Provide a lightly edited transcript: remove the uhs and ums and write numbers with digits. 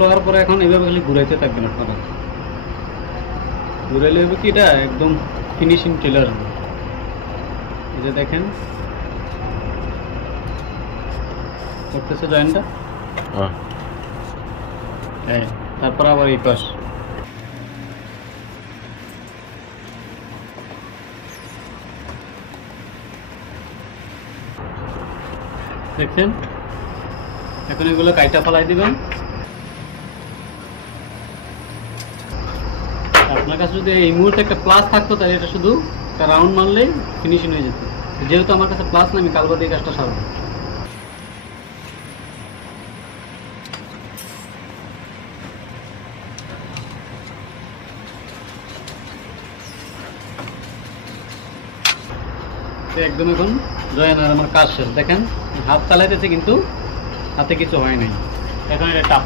সবগুলো হওয়ার পরে এখন এইভাবে খালি ঘুরাইতে থাকবেন আপনারা। ঘুরাইলে হবে কি এটা একদম ফিনিশিং চলে আসবে। এই যে দেখেন করতেছে জয়েন্টটা। হ্যাঁ, তারপর আবার এই পাশ দেখছেন। এখন এগুলো কাইটা ফেলাই দিবেন। আপনার কাছে যদি এই মুহূর্তে একটা প্লাস থাকতো তাহলে এটা শুধু একটা রাউন্ড মারলেই ফিনিশিং হয়ে যেত। যেহেতু আমার কাছে প্লাস না, আমি কাল বাদে এই কাজটা সারবো। একদম এখন জয়েন আর আমার কাজ শেষ। দেখেন হাত চালাইতেছে কিন্তু হাতে কিছু হয় নাই। এখন এটা টাপ